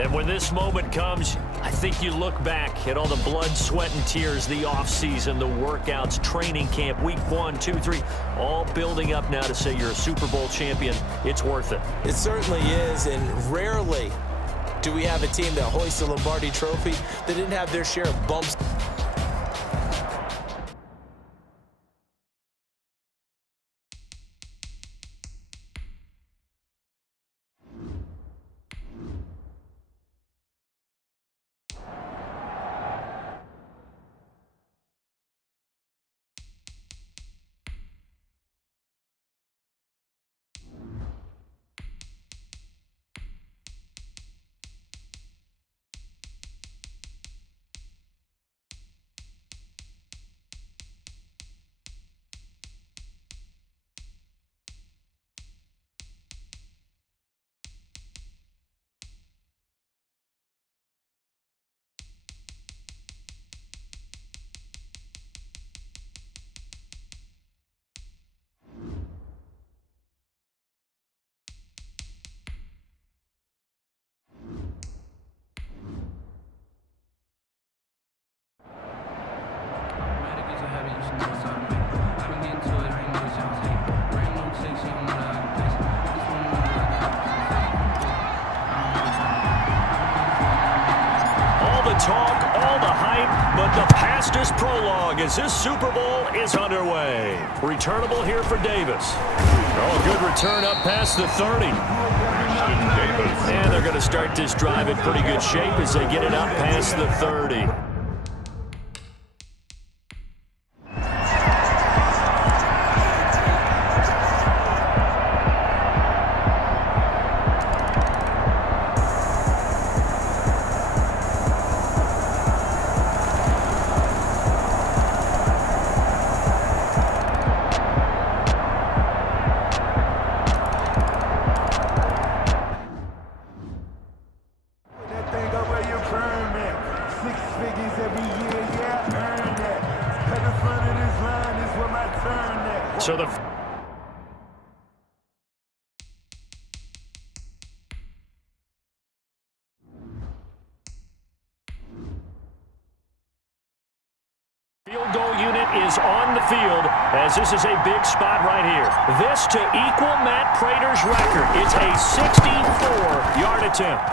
And when this moment comes, I think you look back at all the blood, sweat, and tears, the offseason, the workouts, training camp, week 1, 2, 3, all building up now to say you're a Super Bowl champion. It's worth it. It certainly is, and rarely do we have a team that hoists the Lombardi Trophy that didn't have their share of bumps. Talk, all the hype, but the pastest prologue as this Super Bowl is underway. Returnable here for Davis. Oh, good return up past the 30. And they're going to start this drive in pretty good shape as they get it up past the 30. So the field goal unit is on the field as this is a big spot right here. This to equal Matt Prater's record. It's a 64-yard attempt.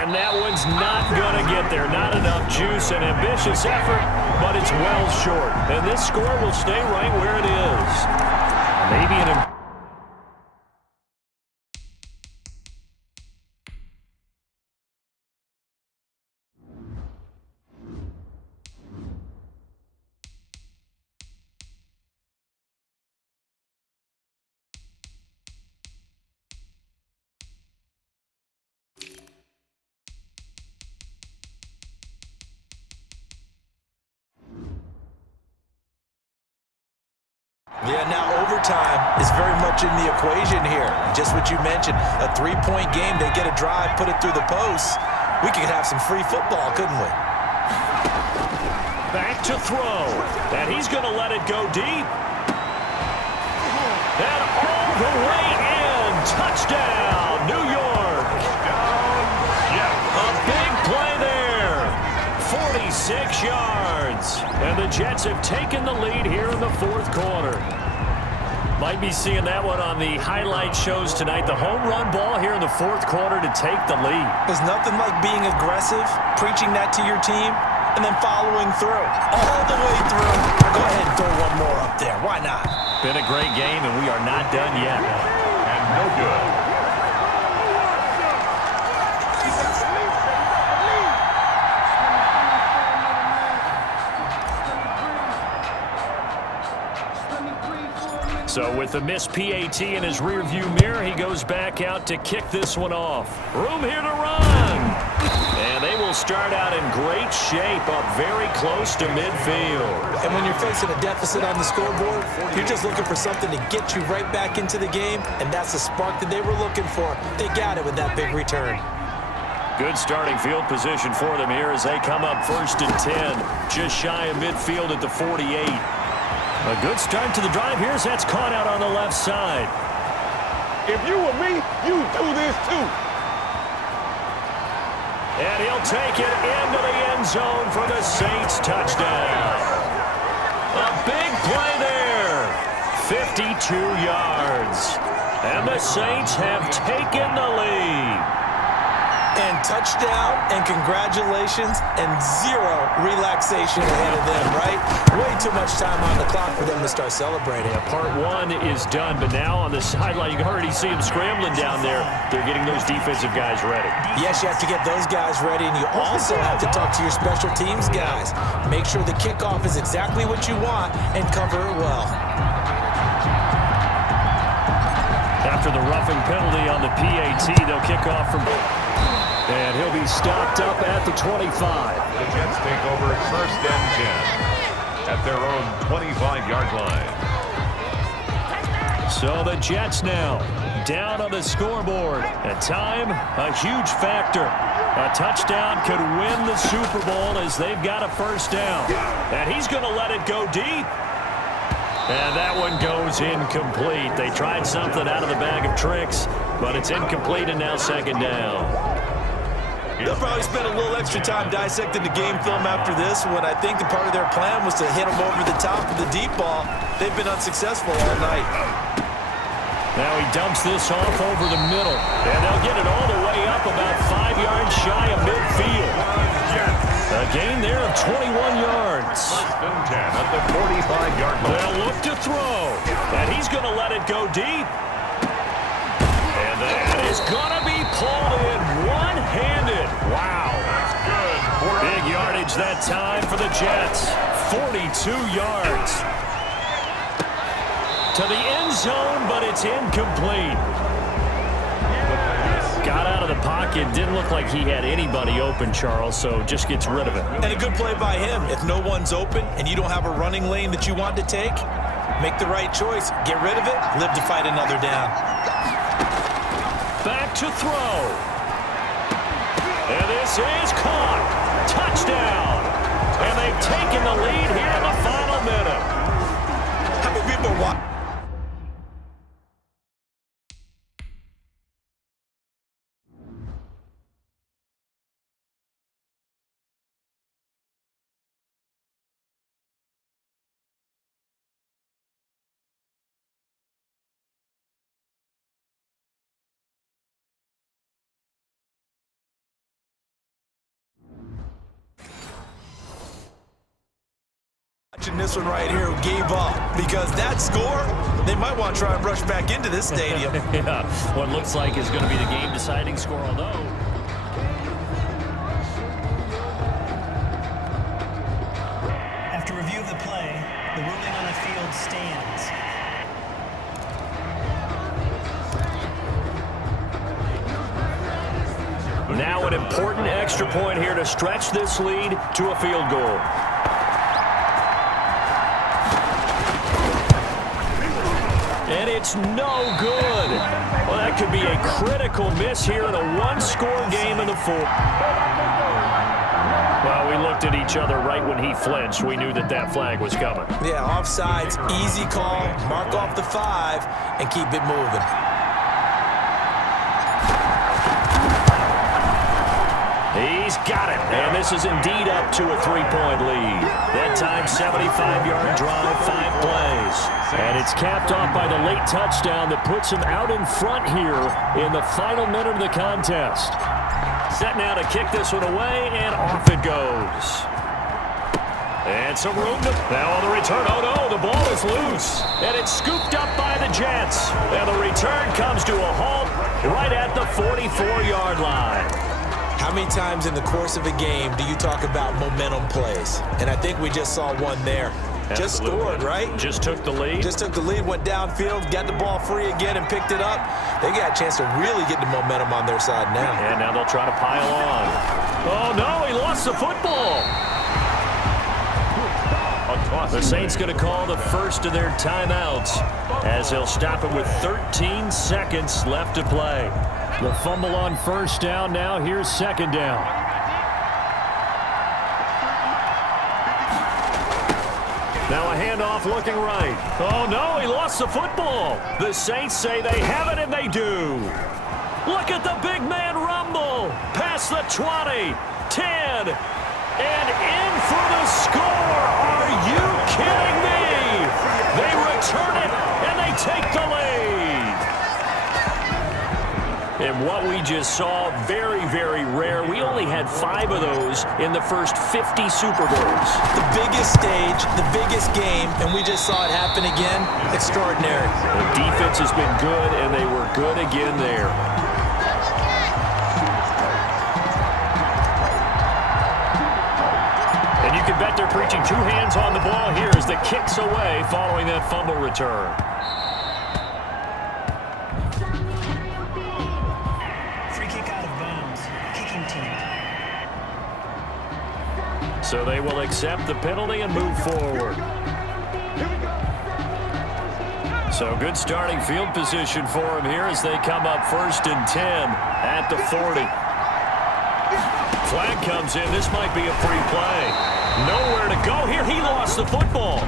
And that one's not going to get there. Not enough juice, an ambitious effort, but it's well short. And this score will stay right where it is. Maybe an Yeah, now overtime is very much in the equation here. Just what you mentioned, a three-point game, they get a drive, put it through the posts. We could have some free football, couldn't we? Back to throw, and he's going to let it go deep. And all the way in, touchdown, New York. A big play there, 46 yards. And the Jets have taken the lead here in the fourth quarter. Might be seeing that one on the highlight shows tonight. The home run ball here in the fourth quarter to take the lead. There's nothing like being aggressive, preaching that to your team, and then following through. All the way through. Go ahead and throw one more up there. Why not? Been a great game, and we are not done yet. And no good. So with the missed PAT in his rearview mirror, he goes back out to kick this one off. Room here to run. And they will start out in great shape, up very close to midfield. And when you're facing a deficit on the scoreboard, you're just looking for something to get you right back into the game, and that's the spark that they were looking for. They got it with that big return. Good starting field position for them here as they come up 1st and 10, just shy of midfield at the 48. A good start to the drive here as that's caught out on the left side. If you were me, you'd do this too. And he'll take it into the end zone for the Saints touchdown. A big play there. 52 yards. And the Saints have taken the lead. And touchdown, and congratulations, and zero relaxation ahead of them, right? Way too much time on the clock for them to start celebrating. Yeah, part one is done, but now on the sideline, you can already see them scrambling down there. They're getting those defensive guys ready. Yes, you have to get those guys ready, and you also have to talk to your special teams guys. Make sure the kickoff is exactly what you want and cover it well. After the roughing penalty on the PAT, they'll kick off from... And he'll be stopped up at the 25. The Jets take over first and 10 at their own 25-yard line. So the Jets now down on the scoreboard. At time, a huge factor. A touchdown could win the Super Bowl as they've got a first down. And he's going to let it go deep. And that one goes incomplete. They tried something out of the bag of tricks, but it's incomplete and now second down. They'll probably spend a little extra time dissecting the game film after this when I think the part of their plan was to hit them over the top of the deep ball. They've been unsuccessful all night. Now he dumps this off over the middle, and they'll get it all the way up about 5 yards shy of midfield. A gain there of 21 yards. First and 10 at the 45-yard line. They'll look to throw, and he's going to let it go deep. And that is going to be pulled in one-handed. Wow. That's good. Big yardage that time for the Jets. 42 yards. To the end zone, but it's incomplete. Got out of the pocket. Didn't look like he had anybody open, Charles, so just gets rid of it. And a good play by him. If no one's open and you don't have a running lane that you want to take, make the right choice. Get rid of it. Live to fight another down. Back to throw. And this is caught. Touchdown. And they've taken the lead here in the final minute. How many people are watching? This one right here gave up because that score, they might want to try and rush back into this stadium. Yeah, what looks like is going to be the game-deciding score, although... After review of the play, the ruling on the field stands. Now an important extra point here to stretch this lead to a field goal. And it's no good. Well, that could be a critical miss here in a one-score game in the fourth. Well, we looked at each other right when he flinched. We knew that that flag was coming. Yeah, offsides, easy call, mark off the 5, and keep it moving. He's got it. And this is indeed up to a 3-point lead. That time, 75-yard drive, 5 plays. And it's capped off by the late touchdown that puts him out in front here in the final minute of the contest. Set now to kick this one away, and off it goes. And some room to... Now on the return. Oh, no, the ball is loose. And it's scooped up by the Jets. And the return comes to a halt right at the 44-yard line. How many times in the course of a game do you talk about momentum plays? And I think we just saw one there. Absolutely. Just scored, right? Just took the lead. Just took the lead, went downfield, got the ball free again, and picked it up. They got a chance to really get the momentum on their side now. And now they'll try to pile on. Oh, no, he lost the football. The Saints going to call the first of their timeouts as they'll stop it with 13 seconds left to play. The fumble on first down now. Here's second down. Now a handoff looking right. Oh, no, he lost the football. The Saints say they have it, and they do. Look at the big man rumble. Pass across the 20, 10, and in for the score. Are you kidding me? They return it, and they take the lead. And what we just saw, very, very rare. We only had 5 of those in the first 50 Super Bowls. The biggest stage, the biggest game, and we just saw it happen again. Extraordinary. The defense has been good, and they were good again there. And you can bet they're preaching 2 hands on the ball here as the kick's away following that fumble return. So they will accept the penalty and move forward. So good starting field position for them here as they come up 1st and 10 at the 40. Flag comes in. This might be a free play. Nowhere to go here. He lost the football.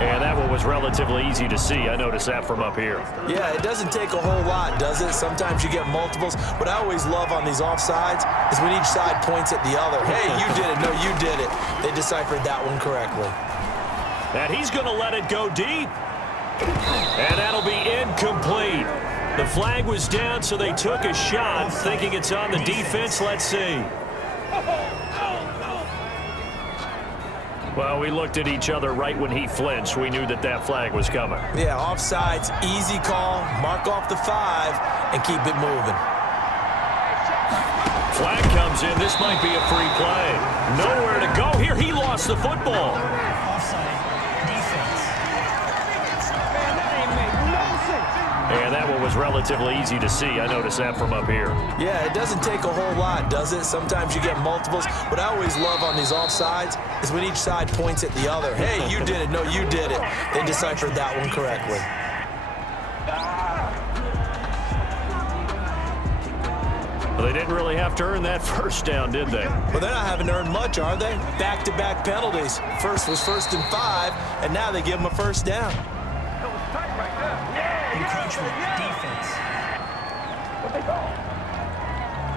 And that one was relatively easy to see. I noticed that from up here. Yeah, it doesn't take a whole lot, does it? Sometimes you get multiples. What I always love on these offsides is when each side points at the other. Hey, you did it. No, you did it. They deciphered that one correctly. And he's going to let it go deep. And that'll be incomplete. The flag was down, so they took a shot, thinking it's on the defense. Let's see. Well, we looked at each other right when he flinched. We knew that that flag was coming. Yeah, offsides, easy call, mark off the 5, and keep it moving. Flag comes in. This might be a free play. Nowhere to go here. He lost the football. Offside. Defense. And that one was relatively easy to see. I noticed that from up here. Yeah, it doesn't take a whole lot, does it? Sometimes you get multiples. What I always love on these offsides is when each side points at the other. Hey, you did it. No, you did it. They deciphered that one correctly. Well, they didn't really have to earn that first down, did they? Well, they're not having earned much, are they? Back-to-back penalties. First was 1st and 5, and now they give them a first down. Encroachment. Defense.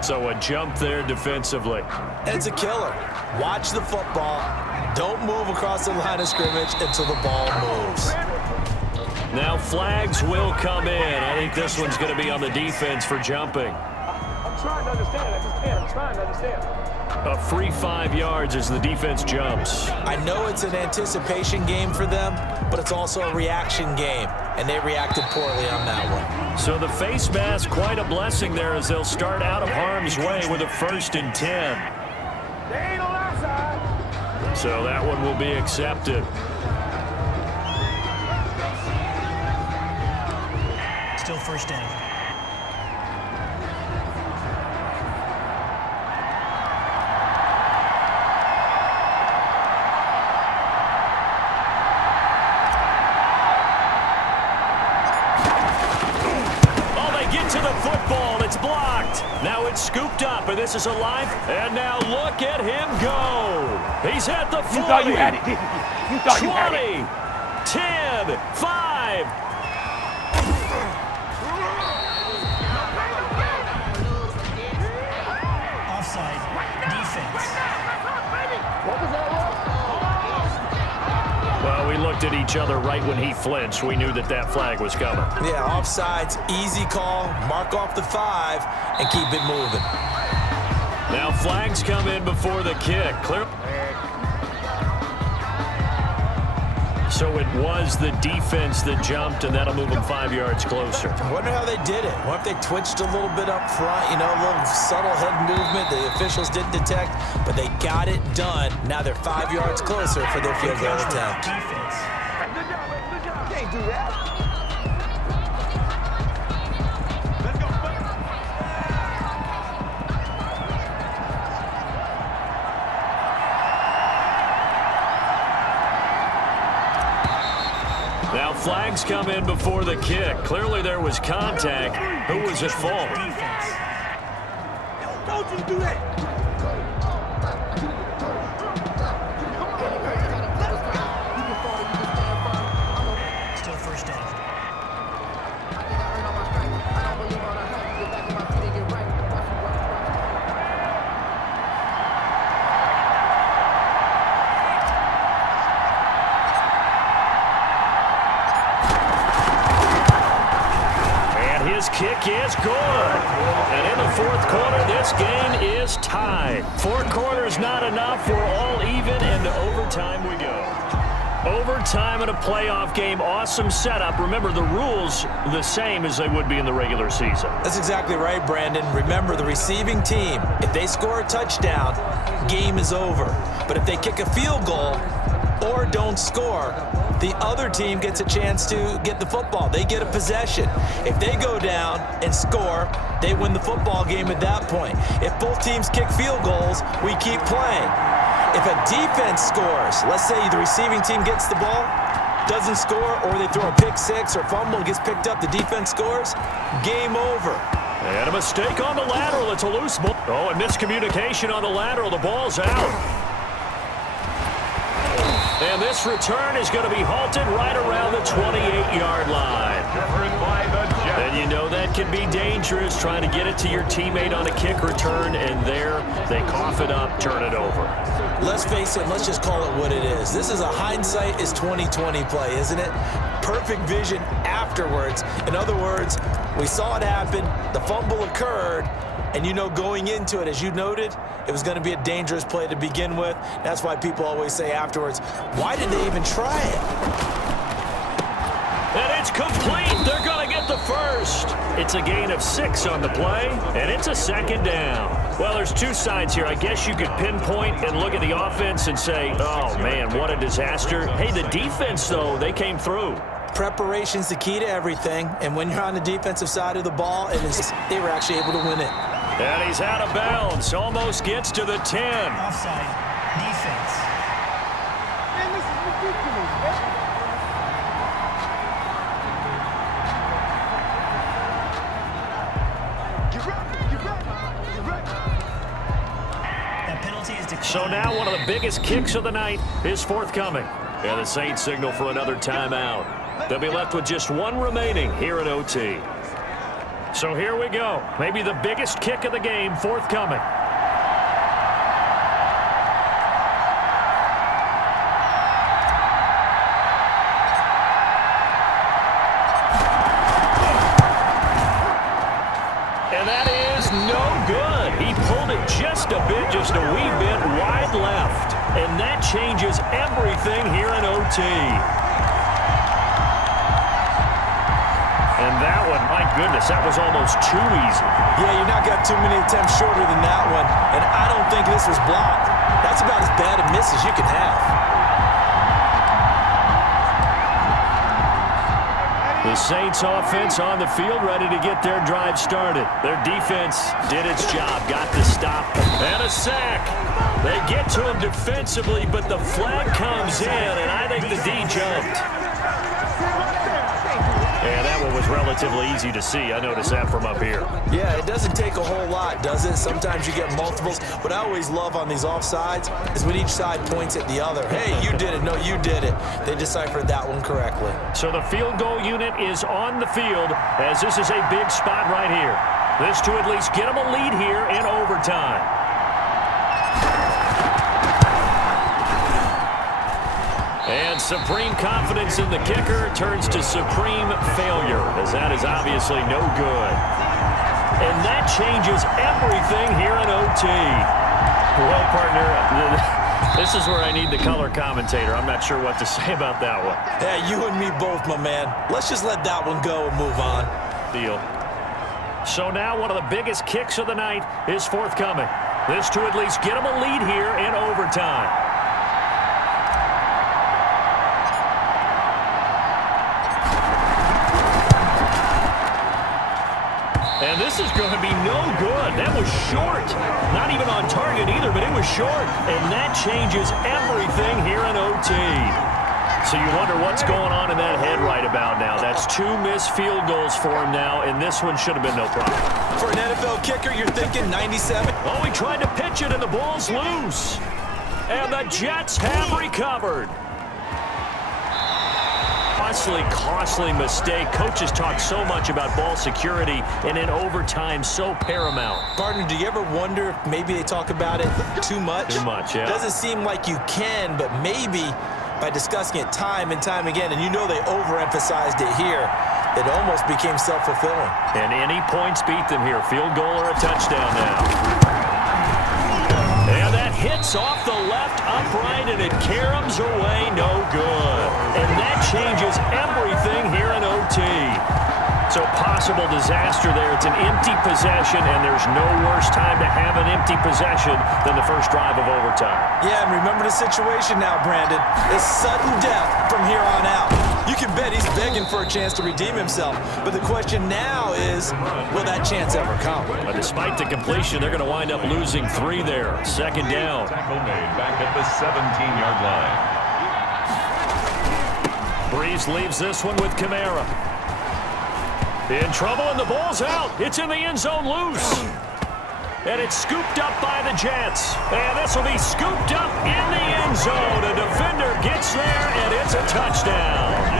So a jump there defensively. It's a killer. Watch the football. Don't move across the line of scrimmage until the ball moves. Now flags will come in. I think this one's going to be on the defense for jumping. I'm trying to understand. I just can't. I'm trying to understand. A free 5 yards as the defense jumps. I know it's an anticipation game for them, but it's also a reaction game, and they reacted poorly on that one. So the face mask, quite a blessing there as they'll start out of harm's way with a 1st and 10. They ain't on our side. So that one will be accepted. Still 1st down. To the football, it's blocked. Now it's scooped up, and this is alive. And now look at him go. He's at the 40. You thought you had it, didn't you? You thought 20, you had it. 10, 5. Offside. Defense. What was that? Well, we looked at each other right when he flinched. We knew that that flag was coming. Yeah, offsides, easy call, mark off the 5, and keep it moving. Now flags come in before the kick. Clear. So it was the defense that jumped, and that'll move them 5 yards closer. I wonder how they did it. What if they twitched a little bit up front, you know, a little subtle head movement the officials didn't detect, but they got it done. Now they're 5 yards closer for their field goal attempt. Defense. Good job, man. Good job. You can't do that. Let's go, buddy. Now flags come in before the kick. Clearly there was contact. Who was at fault? Defense. Don't you do that. Still 1st down. kick is good. And in the fourth quarter, this game is tied. 4 quarters not enough. We're all even, and to overtime we go. Overtime in a playoff game, awesome setup. Remember, the rules the same as they would be in the regular season. That's exactly right, Brandon. Remember, the receiving team, if they score a touchdown, game is over. But if they kick a field goal or don't score, the other team gets a chance to get the football. They get a possession. If they go down and score, they win the football game at that point. If both teams kick field goals, we keep playing. If a defense scores, let's say the receiving team gets the ball, doesn't score, or they throw a pick six or fumble, gets picked up, the defense scores, game over. And a mistake on the lateral. It's a loose ball. Oh, and miscommunication on the lateral. The ball's out. And this return is going to be halted right around the 28-yard line. And you know that can be dangerous, trying to get it to your teammate on a kick return, and there they cough it up, turn it over. Let's face it, let's just call it what it is. This is a hindsight is 20/20 play, isn't it? Perfect vision afterwards. In other words, we saw it happen, the fumble occurred, and you know going into it, as you noted, it was going to be a dangerous play to begin with. That's why people always say afterwards, why did they even try it? And it's complete. They're going to get the first. It's a gain of 6 on the play, and it's a second down. Well, there's 2 sides here. I guess you could pinpoint and look at the offense and say, oh, man, what a disaster. Hey, the defense, though, they came through. Preparation's the key to everything, and when you're on the defensive side of the ball, they were actually able to win it. And he's out of bounds. Almost gets to the 10. Offside. Defense. Man, this is ridiculous, man. That penalty is declined. So now one of the biggest kicks of the night is forthcoming. And the Saints signal for another timeout. They'll be left with just 1 remaining here at OT. So here we go. Maybe the biggest kick of the game forthcoming. And that is no good. He pulled it just a bit, just a wee bit wide left. And that changes everything here in OT. And that one, my goodness, that was almost too easy. Yeah, you're not got too many attempts shorter than that one, and I don't think this was blocked. That's about as bad a miss as you can have. The Saints offense on the field, ready to get their drive started. Their defense did its job, got the stop, and a sack. They get to him defensively, but the flag comes in, and I think the D jumped. And that one was relatively easy to see. I noticed that from up here. Yeah, it doesn't take a whole lot, does it? Sometimes you get multiples. What I always love on these offsides is when each side points at the other. Hey, you did it. No, you did it. They deciphered that one correctly. So the field goal unit is on the field, as this is a big spot right here. This to at least get them a lead here in overtime. And supreme confidence in the kicker turns to supreme failure, as that is obviously no good. And that changes everything here in OT. Well, partner, this is where I need the color commentator. I'm not sure what to say about that one. Yeah, you and me both, my man. Let's just let that one go and move on. Deal. So now one of the biggest kicks of the night is forthcoming. This to at least get them a lead here in overtime. And this is going to be no good. That was short. Not even on target either, but it was short. And that changes everything here in OT. So you wonder what's going on in that head right about now. That's 2 missed field goals for him now, and this one should have been no problem. For an NFL kicker, you're thinking 97. Oh, he tried to pitch it, and the ball's loose. And the Jets have recovered. Costly mistake. Coaches talk so much about ball security, and in overtime, so paramount. Partner, do you ever wonder if maybe they talk about it too much? Too much, yeah. Doesn't seem like you can, but maybe by discussing it time and time again, and you know they overemphasized it here, it almost became self-fulfilling. And any points beat them here. Field goal or a touchdown now. And that hits off the left upright, and it caroms away, no good. And that changes everything here in OT. So possible disaster there. It's an empty possession, and there's no worse time to have an empty possession than the first drive of overtime. Yeah, and remember the situation now, Brandon. It's sudden death from here on out. You can bet he's begging for a chance to redeem himself. But the question now is, will that chance ever come? But despite the completion, they're going to wind up losing 3 there. Second down. Tackle made back at the 17-yard line. Breeze leaves this one with Kamara. In trouble, and the ball's out. It's in the end zone loose. And it's scooped up by the Jets. And this will be scooped up in the end zone. A defender gets there, and it's a touchdown.